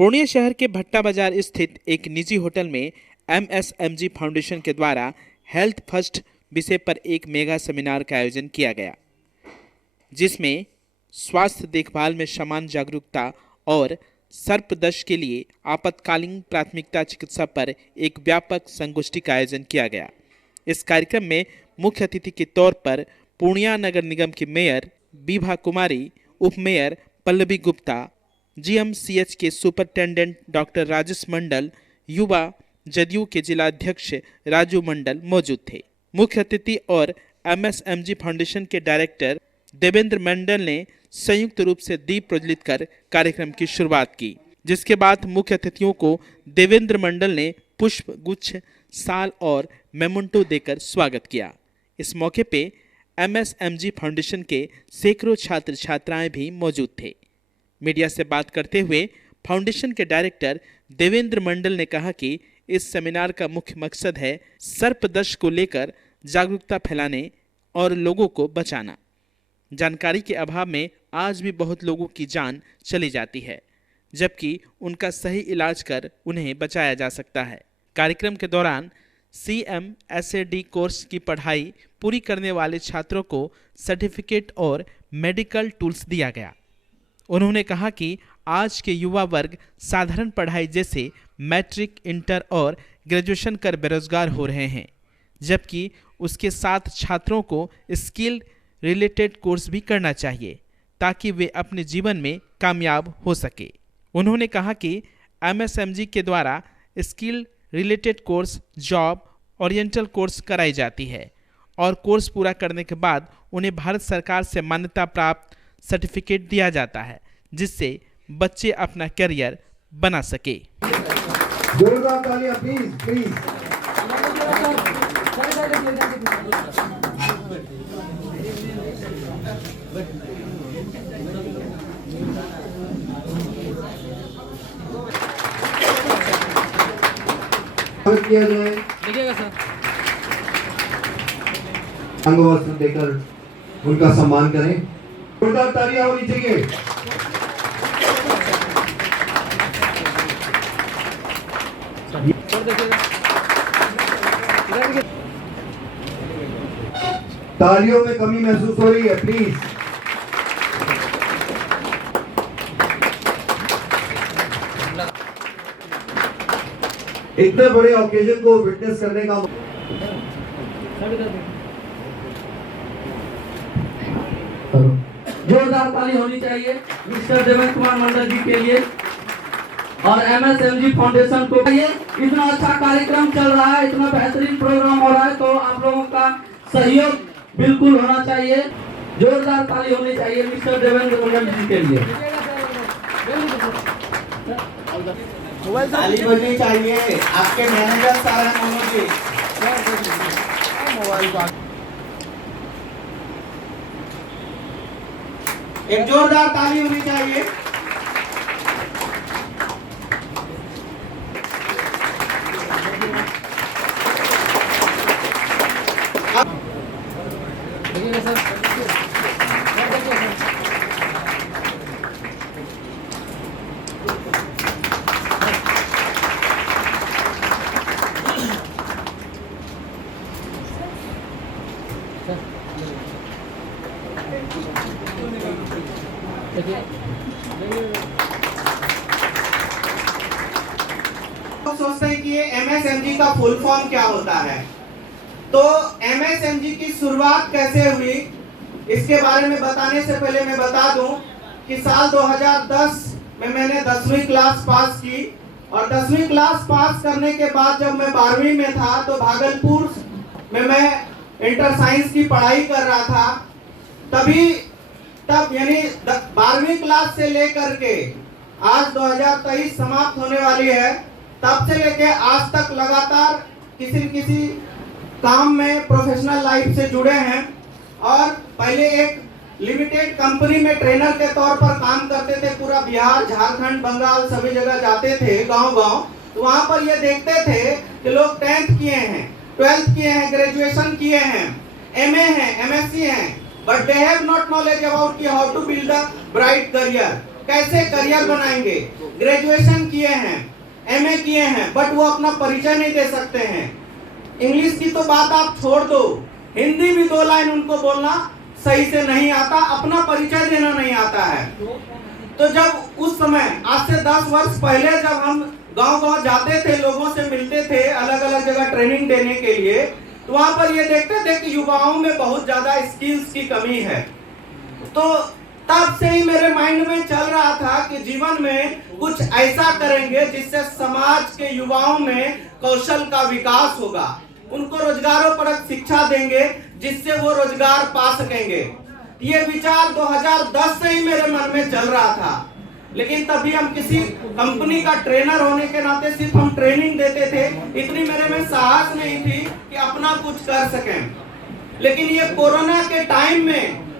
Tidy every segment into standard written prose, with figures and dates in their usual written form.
पूर्णिया शहर के भट्टा बाजार स्थित एक निजी होटल में MSMG फाउंडेशन के द्वारा हेल्थ फर्स्ट विषय पर एक मेगा सेमिनार का आयोजन किया गया, जिसमें स्वास्थ्य देखभाल में समान जागरूकता और सर्पदंश के लिए आपातकालीन प्राथमिकता चिकित्सा पर एक व्यापक संगोष्ठी का आयोजन किया गया। इस कार्यक्रम में मुख्य अतिथि के तौर पर पूर्णिया नगर निगम की मेयर विभा कुमारी, उप मेयर पल्लवी गुप्ता, GMCH के सुपरिटेंडेंट डॉक्टर राजेश मंडल, युवा जदयू के जिला अध्यक्ष राजू मंडल मौजूद थे। मुख्य अतिथि और MSMG फाउंडेशन के डायरेक्टर देवेंद्र मंडल ने संयुक्त रूप से दीप प्रज्वलित कर कार्यक्रम की शुरुआत की, जिसके बाद मुख्य अतिथियों को देवेंद्र मंडल ने पुष्प गुच्छ, साल और मेमोंटो देकर स्वागत किया। इस मौके पे MSMG फाउंडेशन के सैकड़ों छात्र छात्राएं भी मौजूद थे। मीडिया से बात करते हुए फाउंडेशन के डायरेक्टर देवेंद्र मंडल ने कहा कि इस सेमिनार का मुख्य मकसद है सर्पदंश को लेकर जागरूकता फैलाने और लोगों को बचाना। जानकारी के अभाव में आज भी बहुत लोगों की जान चली जाती है, जबकि उनका सही इलाज कर उन्हें बचाया जा सकता है। कार्यक्रम के दौरान CMSAD कोर्स की पढ़ाई पूरी करने वाले छात्रों को सर्टिफिकेट और मेडिकल टूल्स दिया गया। उन्होंने कहा कि आज के युवा वर्ग साधारण पढ़ाई जैसे मैट्रिक, इंटर और ग्रेजुएशन कर बेरोजगार हो रहे हैं, जबकि उसके साथ छात्रों को स्किल रिलेटेड कोर्स भी करना चाहिए ताकि वे अपने जीवन में कामयाब हो सके। उन्होंने कहा कि MSMG के द्वारा skill related course, job oriental course कराई जाती है और कोर्स पूरा करने के बाद उन्हें भारत सरकार से मान्यता प्राप्त सर्टिफिकेट दिया जाता है, जिससे बच्चे अपना करियर बना सके। जोरदार तालियां प्लीज। किया जाए, देखिएगा सर। अंगवस्त्र देकर उनका सम्मान करें। जोरदार तालियां होनी चाहिए। तालियों में कमी महसूस हो रही है, प्लीज। इतने बड़े ओकेजन को विटनेस करने का जोरदार ताली होनी चाहिए मिस्टर देवेंद्र कुमार मंडल जी के लिए और MSMG फाउंडेशन को। ये इतना अच्छा कार्यक्रम चल रहा है, इतना बेहतरीन प्रोग्राम हो रहा है, तो आप लोगों का सहयोग बिल्कुल होना चाहिए। जोरदार ताली होनी चाहिए मिस्टर देवेंद्र मंडल जी के लिए। ताली बजनी चाहिए आपके मैनेजर सारा जी। एक जोरदार ताली होनी चाहिए। तो सोचते हैं कि ये MSMG का फुल फॉर्म क्या होता है, तो MSMG की शुरुआत कैसे हुई इसके बारे में बताने से पहले मैं बता दूं कि साल 2010 में मैंने 10वीं क्लास पास की और 10वीं क्लास पास करने के बाद जब मैं 12वीं में था तो भागलपुर में मैं इंटर साइंस की पढ़ाई कर रहा था। तब यानी 12वीं क्लास से लेकर के आज 2023 समाप्त होने वाली है, तब से लेके आज तक लगातार किसी न किसी काम में प्रोफेशनल लाइफ से जुड़े हैं। और पहले एक लिमिटेड कंपनी में ट्रेनर के तौर पर काम करते थे, पूरा बिहार, झारखंड, बंगाल सभी जगह जाते थे, गांव-गांव। तो वहां पर ये देखते थे कि लोग 10th किए हैं, 12th किए हैं, ग्रेजुएशन किए हैं, MA हैं, MSc हैं, but they have not knowledge about कि how to build a bright career, कैसे करियर बनाएंगे। ग्रेजुएशन किए हैं, एमए किए हैं, बट वो अपना परिचय नहीं दे सकते हैं। इंग्लिश की तो बात आप छोड़ दो, हिंदी भी 2 लाइन उनको बोलना सही से नहीं आता, अपना परिचय देना नहीं आता है। तो जब उस समय आज से 10 वर्ष पहले जब हम गांव-गांव जाते थे, लोगों से मिलते थे अलग अलग जगह ट्रेनिंग देने के लिए, तो वहां पर ये देखते थे कि युवाओं में बहुत ज्यादा स्किल्स की कमी है। तो तब से ही मेरे माइंड में चल रहा था कि जीवन में कुछ ऐसा करेंगे जिससे समाज के युवाओं में कौशल का विकास होगा, उनको रोजगारोपरक शिक्षा देंगे जिससे वो रोजगार पा सकेंगे। ये विचार 2010 से ही मेरे मन में चल रहा था, लेकिन तभी हम किसी कंपनी का ट्रेनर होने के नाते सिर्फ हम ट्रेनिंग देते थे, इतनी मेरे में साहस नहीं थी कि अपना कुछ कर सकें। लेकिन ये कोरोना के टाइम में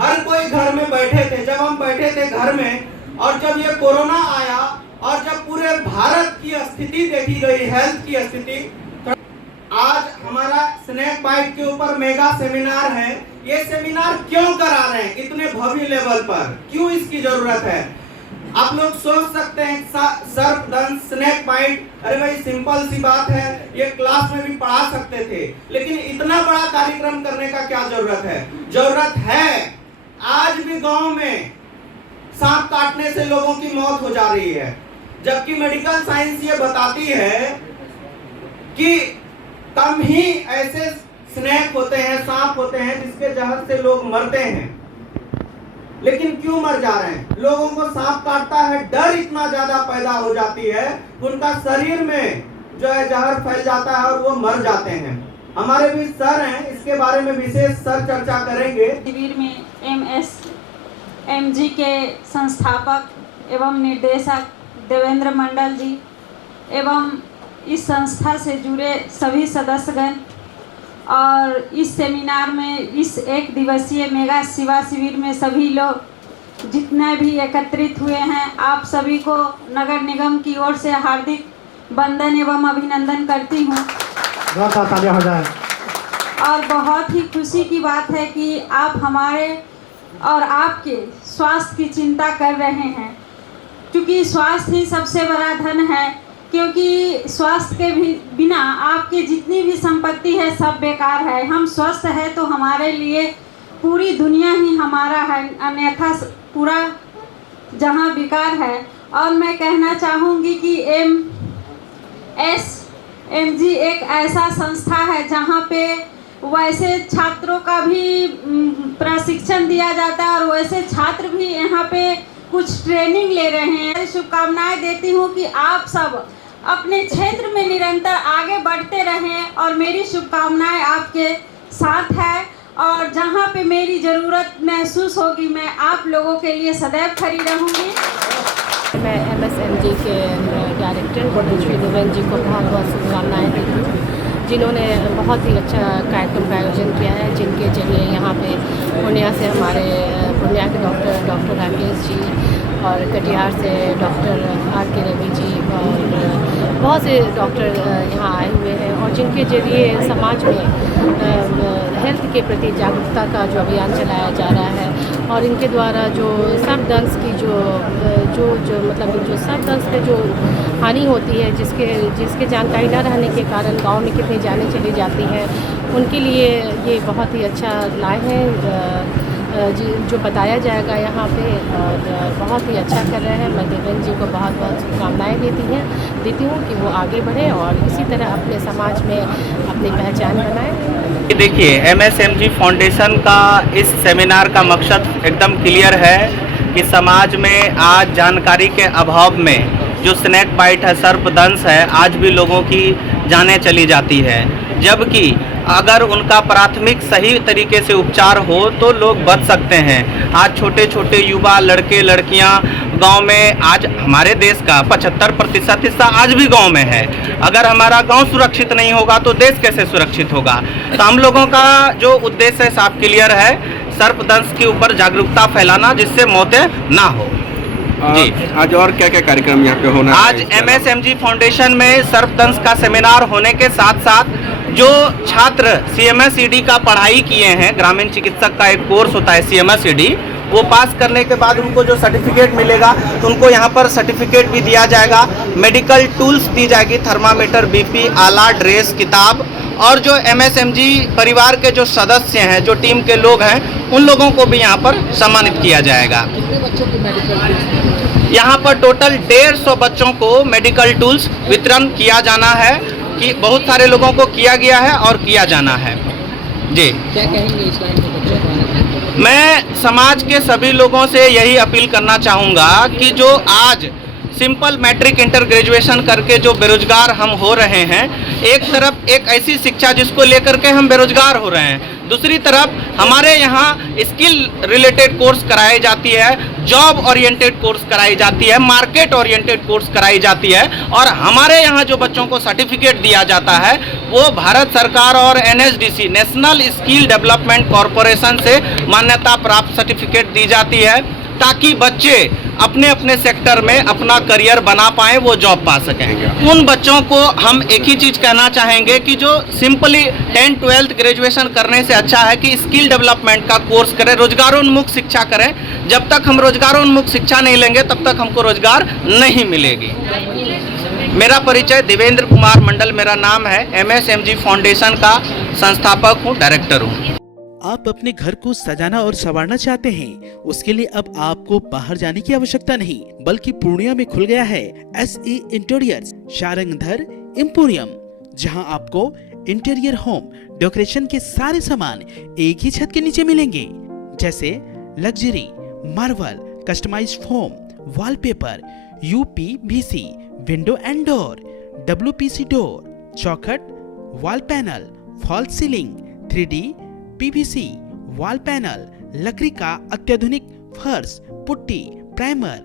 हर कोई घर में बैठे थे, जब हम बैठे थे घर में और जब ये कोरोना आया और जब पूरे भारत की स्थिति देखी गई, हेल्थ की स्थिति, तो आज हमारा स्नेक बाइट के ऊपर मेगा सेमिनार है। ये सेमिनार क्यों करा रहे हैं इतने भव्य लेवल पर, क्यों इसकी जरूरत है? आप लोग सोच सकते हैं सर्पदंश, स्नेक बाइट, अरे भाई सिंपल सी बात है, ये क्लास में भी पढ़ा सकते थे, लेकिन इतना बड़ा कार्यक्रम करने का क्या जरूरत है? जरूरत है। आज भी गांव में सांप काटने से लोगों की मौत हो जा रही है, जबकि मेडिकल साइंस ये बताती है कि कम ही ऐसे स्नेक होते हैं, सांप होते हैं जिसके जहर से लोग मरते हैं। लेकिन क्यों मर जा रहे हैं? लोगों को सांप काटता है, डर इतना ज्यादा पैदा हो जाती है, उनका शरीर में जो है जहर फैल जाता है और वो मर जाते हैं। हमारे भी सर हैं, इसके बारे में विशेष सर चर्चा करेंगे। शिविर में MSMG के संस्थापक एवं निर्देशक देवेंद्र मंडल जी एवं इस संस्था से जुड़े सभी सदस्यगण और इस सेमिनार में, इस 1 दिवसीय मेगा सेवा शिविर में सभी लोग जितने भी एकत्रित हुए हैं, आप सभी को नगर निगम की ओर से हार्दिक वंदन एवं अभिनंदन करती हूँ। तालियां हो जाए। और बहुत ही खुशी की बात है कि आप हमारे और आपके स्वास्थ्य की चिंता कर रहे हैं, क्योंकि स्वास्थ्य ही सबसे बड़ा धन है। क्योंकि स्वास्थ्य के भी बिना आपकी जितनी भी संपत्ति है सब बेकार है। हम स्वस्थ है तो हमारे लिए पूरी दुनिया ही हमारा है, अन्यथा पूरा जहां बेकार है। और मैं कहना चाहूँगी कि MSMG एक ऐसा संस्था है जहां पे वैसे छात्रों का भी प्रशिक्षण दिया जाता है और वैसे छात्र भी यहाँ पे कुछ ट्रेनिंग ले रहे हैं। शुभकामनाएं देती हूँ कि आप सब अपने क्षेत्र में निरंतर आगे बढ़ते रहें और मेरी शुभकामनाएं आपके साथ है। और जहाँ पे मेरी ज़रूरत महसूस होगी मैं आप लोगों के लिए सदैव खड़ी रहूँगी। मैं MSMG के डायरेक्टर श्री देवेंद्र जी को बहुत बहुत शुभकामनाएँ देती हूँ, जिन्होंने बहुत ही अच्छा कार्यक्रम का आयोजन किया है, जिनके जरिए यहाँ पे पूर्णिया से हमारे पूर्णिया के डॉक्टर राकेश जी और कटिहार से डॉक्टर R के रवि जी और बहुत से डॉक्टर यहाँ आए हुए हैं, और जिनके जरिए समाज में हेल्थ के प्रति जागरूकता का जो अभियान चलाया जा रहा है। और इनके द्वारा जो सर्पदंश की जो सर्पदंश में जो हानि होती है, जिसके जानकारी न रहने के कारण गांव में कितनी जानें चली जाती हैं, उनके लिए ये बहुत ही अच्छा लाए हैं जो बताया जाएगा यहाँ पे, और बहुत ही अच्छा कर रहे हैं। मैं देवेंद्र जी को बहुत बहुत शुभकामनाएँ देती हूँ कि वो आगे बढ़े और इसी तरह अपने समाज में अपनी पहचान बनाएं। देखिए, MSMG फाउंडेशन का इस सेमिनार का मकसद एकदम क्लियर है कि समाज में आज जानकारी के अभाव में जो स्नेक बाइट है, सर्पदंश है, आज भी लोगों की जानें चली जाती है, जबकि अगर उनका प्राथमिक सही तरीके से उपचार हो तो लोग बच सकते हैं। आज छोटे छोटे युवा लड़के लड़कियां गांव में, आज हमारे देश का 75% हिस्सा आज भी गांव में है। अगर हमारा गांव सुरक्षित नहीं होगा तो देश कैसे सुरक्षित होगा? तो हम लोगों का जो उद्देश्य है साफ क्लियर है, सर्पदंश के ऊपर जागरूकता फैलाना जिससे मौतें ना हो। जी, आज और क्या क्या कार्यक्रम यहाँ पे होना आज MSMG फाउंडेशन में सर्पदंश का सेमिनार होने के साथ साथ जो छात्र CMSED का पढ़ाई किए हैं, ग्रामीण चिकित्सक का एक कोर्स होता है CMSED, वो पास करने के बाद उनको जो सर्टिफिकेट मिलेगा तो उनको यहाँ पर सर्टिफिकेट भी दिया जाएगा, मेडिकल टूल्स दी जाएगी, थर्मामीटर, बीपी, आला, ड्रेस, किताब, और जो MSMG परिवार के जो सदस्य हैं, जो टीम के लोग हैं, उन लोगों को भी यहाँ पर सम्मानित किया जाएगा। कितने बच्चों को मेडिकल यहाँ पर टोटल 150 बच्चों को मेडिकल टूल्स वितरण किया जाना है, कि बहुत सारे लोगों को किया गया है और किया जाना है। जी, क्या कहेंगे इस लाइन के बच्चों को? मैं समाज के सभी लोगों से यही अपील करना चाहूँगा कि जो आज सिंपल मैट्रिक इंटर ग्रेजुएशन करके जो बेरोजगार हम हो रहे हैं, एक तरफ एक ऐसी शिक्षा जिसको लेकर के हम बेरोजगार हो रहे हैं, दूसरी तरफ हमारे यहाँ स्किल रिलेटेड कोर्स कराई जाती है, जॉब ओरिएंटेड कोर्स कराई जाती है, मार्केट ओरिएंटेड कोर्स कराई जाती है, और हमारे यहाँ जो बच्चों को सर्टिफिकेट दिया जाता है वो भारत सरकार और NSDC national skill development corporation से मान्यता प्राप्त सर्टिफिकेट दी जाती है, ताकि बच्चे अपने अपने सेक्टर में अपना करियर बना पाएं, वो जॉब पा सकें। उन बच्चों को हम एक ही चीज़ कहना चाहेंगे कि जो सिंपली 10th 12th ग्रेजुएशन करने से अच्छा है कि स्किल डेवलपमेंट का कोर्स करें, रोजगारोन्मुख शिक्षा करें। जब तक हम रोजगारोन्मुख शिक्षा नहीं लेंगे तब तक हमको रोजगार नहीं मिलेगी। मेरा परिचय देवेंद्र कुमार मंडल मेरा नाम है, MSMG फाउंडेशन का संस्थापक हूँ, डायरेक्टर हूँ। आप अपने घर को सजाना और संवारना चाहते हैं, उसके लिए अब आपको बाहर जाने की आवश्यकता नहीं, बल्कि पूर्णिया में खुल गया है SE इंटीरियर्स शारंगधर एम्पोरियम, जहां आपको इंटीरियर होम डेकोरेशन के सारे सामान एक ही छत के नीचे मिलेंगे, जैसे luxury, marble, customised foam, wallpaper, UPVC, window and door, WPC door, चौखट, wall panel, fall ceiling, 3D PVC wall panel, लकड़ी का अत्याधुनिक फर्श, putty, primer,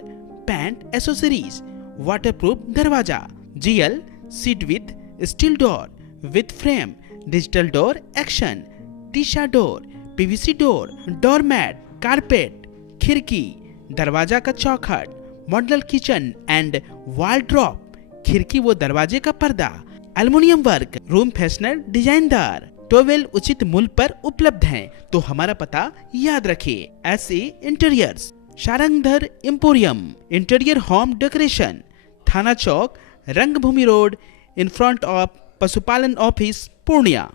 paint accessories, waterproof दरवाजा, GL sheet with steel door with frame, digital door action, टीशा door, PVC door, doormat, carpet, खिड़की, दरवाजा का चौखट, मॉडल किचन एंड वॉलड्रॉप, खिड़की व दरवाजे का पर्दा, एल्युमिनियम वर्क, रूम फ्रेशनर डिजाइनदार, टोवेल उचित मूल्य पर उपलब्ध हैं। तो हमारा पता याद रखिए, SE interiors Sharangdhar emporium, interior home decoration, Thana Chowk, Rangbhoomi road, in front of Pashupalan office, Purnia.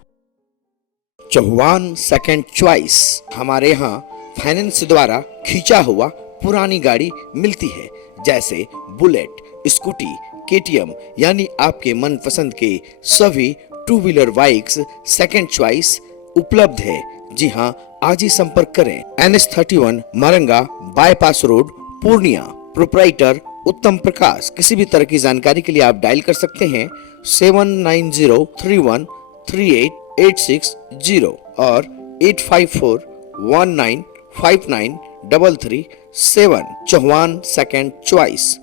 Chauhan second choice. हमारे यहाँ फाइनेंस द्वारा खींचा हुआ पुरानी गाड़ी मिलती है, जैसे बुलेट, स्कूटी, KTM, यानी आपके मनपसंद के सभी 2 व्हीलर बाइक्स सेकंड चॉइस उपलब्ध है। जी हाँ, आज ही संपर्क करें। NS31 Maranga bypass road, Purnia. Proprietor Uttam Prakash. किसी भी तरह की जानकारी के लिए आप डायल कर सकते हैं 7903138860 और 8541959337। Chauhan second choice.